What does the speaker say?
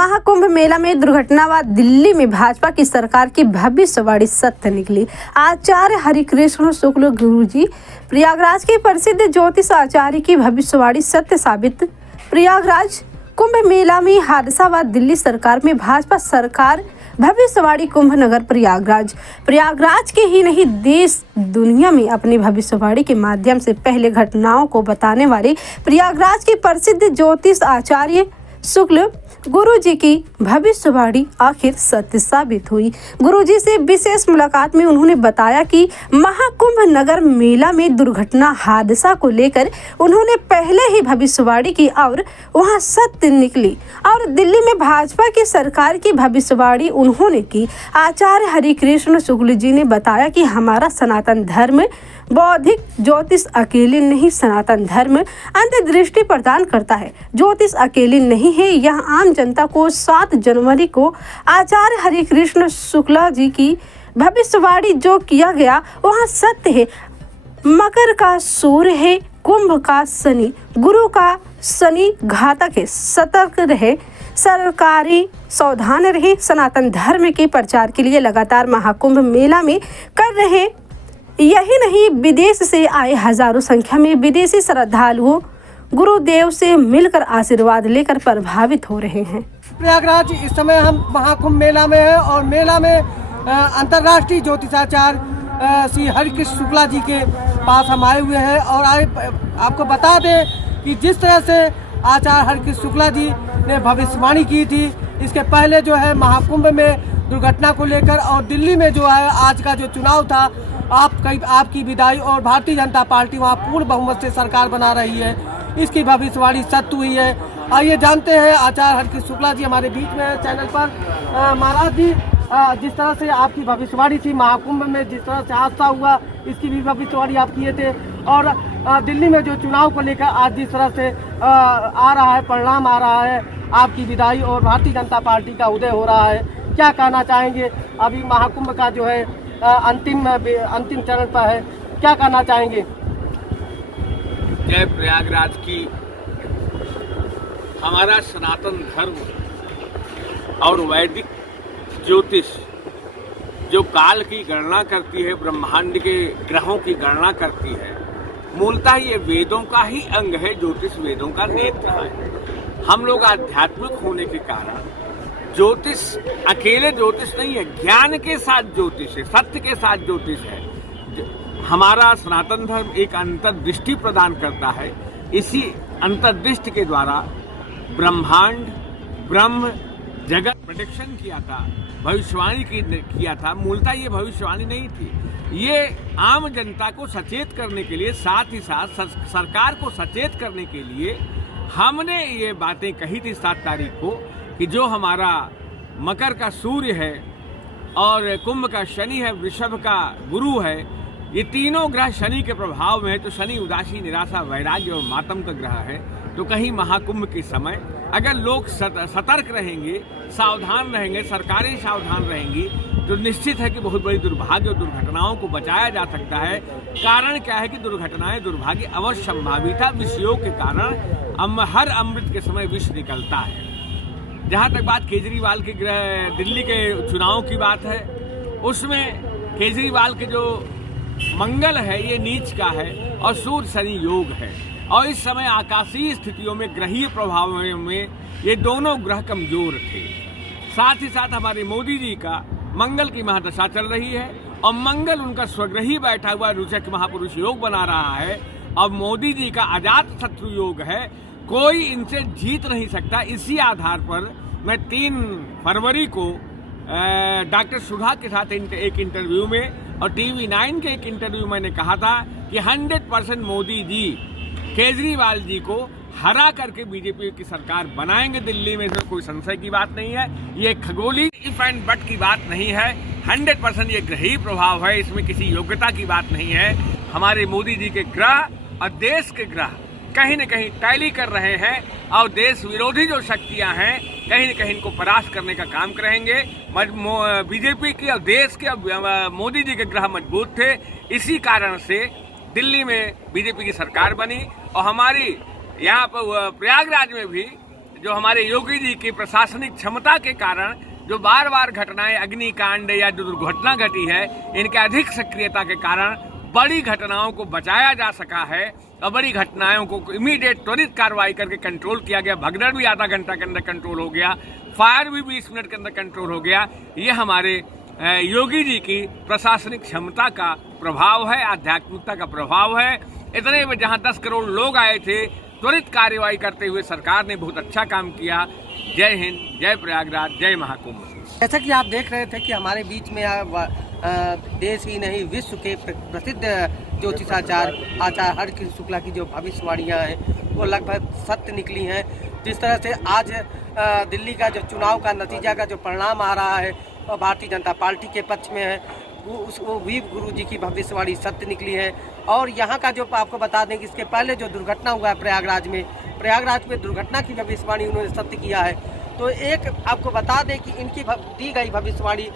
महाकुंभ मेला में दुर्घटना व दिल्ली में भाजपा की सरकार की भविष्यवाणी सत्य निकली। आचार्य हरिकृष्ण शुक्ल गुरुजी प्रयागराज के प्रसिद्ध ज्योतिष आचार्य की भविष्यवाणी सत्य साबित। प्रयागराज कुंभ मेला में हादसा व दिल्ली सरकार में भाजपा सरकार भविष्यवाणी। कुंभ नगर प्रयागराज के ही नहीं देश दुनिया में अपनी भविष्यवाणी के माध्यम से पहले घटनाओं को बताने वाले प्रयागराज के प्रसिद्ध ज्योतिष आचार्य शुक्ल गुरुजी की भविष्यवाणी आखिर सत्य साबित हुई। गुरुजी से विशेष मुलाकात में उन्होंने बताया कि महाकुंभ नगर मेला में दुर्घटना हादसा को लेकर उन्होंने पहले ही भविष्यवाणी की और वहां सत्य निकली और दिल्ली में भाजपा की सरकार की भविष्यवाणी उन्होंने की। आचार्य हरिकृष्ण शुक्ल जी ने बताया कि हमारा सनातन धर्म बौद्धिक ज्योतिष अकेले नहीं, सनातन धर्म अंतर्दृष्टि प्रदान करता है। ज्योतिष अकेले नहीं है। यह आम जनता को 7 जनवरी को आचार्य हरिकृष्ण शुक्ला जी की भविष्यवाणी जो किया गया वहाँ सत्य है। मकर का सूर्य है, कुंभ का शनि, गुरु का शनि घातक है। सतर्क रहे, सरकारी सावधान रहे। सनातन धर्म के प्रचार के लिए लगातार महाकुंभ मेला में कर रहे। यही नहीं, विदेश से आए हजारों संख्या में विदेशी श्रद्धालुओं गुरुदेव से मिलकर आशीर्वाद लेकर प्रभावित हो रहे हैं। प्रयागराज इस समय हम महाकुंभ मेला में हैं और मेला में अंतर्राष्ट्रीय ज्योतिषाचार्य श्री हरिकृष्ण शुक्ला जी के पास हम आए हुए हैं और आपको बता दें कि जिस तरह से आचार्य हरिकृष्ण शुक्ला जी ने भविष्यवाणी की थी, इसके पहले जो है महाकुंभ में दुर्घटना को लेकर और दिल्ली में जो है आज का जो चुनाव था, आपकी विदाई और भारतीय जनता पार्टी वहाँ पूर्ण बहुमत से सरकार बना रही है, इसकी भविष्यवाणी सत्य हुई है। आइए जानते हैं, आचार्य हरिकृष्ण शुक्ला जी हमारे बीच में है चैनल पर। महाराज जी, जिस तरह से आपकी भविष्यवाणी थी महाकुंभ में, जिस तरह से हादसा हुआ, इसकी भी भविष्यवाणी आप किए थे और दिल्ली में जो चुनाव को लेकर आज जिस तरह से आ रहा है, परिणाम आ रहा है, आपकी विदाई और भारतीय जनता पार्टी का उदय हो रहा है, क्या कहना चाहेंगे? अभी महाकुंभ का जो है अंतिम चरण पर है, क्या कहना चाहेंगे? जय प्रयागराज की। हमारा सनातन धर्म और वैदिक ज्योतिष जो काल की गणना करती है, ब्रह्मांड के ग्रहों की गणना करती है, मूलतः ये वेदों का ही अंग है। ज्योतिष वेदों का नेत्र है। हम लोग आध्यात्मिक होने के कारण ज्योतिष अकेले ज्योतिष नहीं है, ज्ञान के साथ ज्योतिष है, सत्य के साथ ज्योतिष है। हमारा सनातन धर्म एक अंतर्दृष्टि प्रदान करता है। इसी अंतर्दृष्टि के द्वारा ब्रह्मांड, ब्रह्म, जगत प्रेडिक्शन किया था, भविष्यवाणी किया था। मूलतः ये भविष्यवाणी नहीं थी, ये आम जनता को सचेत करने के लिए, साथ ही साथ सरकार को सचेत करने के लिए हमने ये बातें कही थी 7 तारीख को कि जो हमारा मकर का सूर्य है और कुंभ का शनि है, वृषभ का गुरु है, ये तीनों ग्रह शनि के प्रभाव में है। तो शनि उदासी, निराशा, वैराग्य और मातम का ग्रह है। तो कहीं महाकुंभ के समय अगर लोग सतर्क रहेंगे, सावधान रहेंगे, सरकारें सावधान रहेंगी, तो निश्चित है कि बहुत बड़ी दुर्भाग्य और दुर्घटनाओं को बचाया जा सकता है। कारण क्या है कि दुर्घटनाएं, दुर्भाग्य अवश्य संभावित है। विषयों के कारण हर अमृत के समय विष निकलता है। जहाँ तक बात केजरीवाल के दिल्ली के चुनाव की बात है, उसमें केजरीवाल के जो मंगल है ये नीच का है और सूर्य शनि योग है और इस समय आकाशीय स्थितियों में, ग्रहीय प्रभावों में ये दोनों ग्रह कमजोर थे। साथ ही साथ हमारे मोदी जी का मंगल की महादशा चल रही है और मंगल उनका स्वग्रही बैठा हुआ रुचक महापुरुष योग बना रहा है और मोदी जी का अजात शत्रु योग है। कोई इनसे जीत नहीं सकता। इसी आधार पर मैं 3 फरवरी को डॉक्टर सुधा के साथ एक इंटरव्यू में और TV9 के एक इंटरव्यू मैंने कहा था कि 100% मोदी जी केजरीवाल जी को हरा करके बीजेपी की सरकार बनाएंगे दिल्ली में। इसमें कोई संशय की बात नहीं है। ये खगोलीय इफ एंड बट की बात नहीं है। 100% ये ग्रही प्रभाव है, इसमें किसी योग्यता की बात नहीं है। हमारे मोदी जी के ग्रह और देश के ग्रह कहीं न कहीं टैली कर रहे हैं और देश विरोधी जो शक्तियां हैं कहीं न कहीं इनको परास्त करने का काम करेंगे। बीजेपी की और देश के और मोदी जी के ग्रह मजबूत थे, इसी कारण से दिल्ली में बीजेपी की सरकार बनी और हमारी यहाँ पर प्रयागराज में भी जो हमारे योगी जी की प्रशासनिक क्षमता के कारण जो बार बार घटनाएं अग्निकांड या जो दुर्घटना घटी है, इनके अधिक सक्रियता के कारण बड़ी घटनाओं को बचाया जा सका है और बड़ी घटनाओं को इमीडिएट त्वरित कार्रवाई करके कंट्रोल किया गया। भगदड़ भी आधा घंटा के अंदर कंट्रोल हो गया, फायर भी 20 मिनट के अंदर कंट्रोल हो गया। ये हमारे योगी जी की प्रशासनिक क्षमता का प्रभाव है, आध्यात्मिकता का प्रभाव है। इतने में जहां 10 करोड़ लोग आए थे, त्वरित कार्रवाई करते हुए सरकार ने बहुत अच्छा काम किया। जय हिंद, जय प्रयागराज, जय महाकुंभ। जैसा कि आप देख रहे थे कि हमारे बीच में देश ही नहीं विश्व के प्रसिद्ध ज्योतिषाचार्य आचार्य हरकृष्ण शुक्ला की जो भविष्यवाणियाँ हैं वो लगभग सत्य निकली हैं। जिस तरह से आज दिल्ली का जो चुनाव का नतीजा का जो परिणाम आ रहा है वो भारतीय जनता पार्टी के पक्ष में है, वो वीर गुरु जी की भविष्यवाणी सत्य निकली है। और यहाँ का जो आपको बता दें कि इसके पहले जो दुर्घटना हुआ है प्रयागराज में दुर्घटना की भविष्यवाणी उन्होंने सत्य किया है। तो एक आपको बता दें कि इनकी दी गई भविष्यवाणी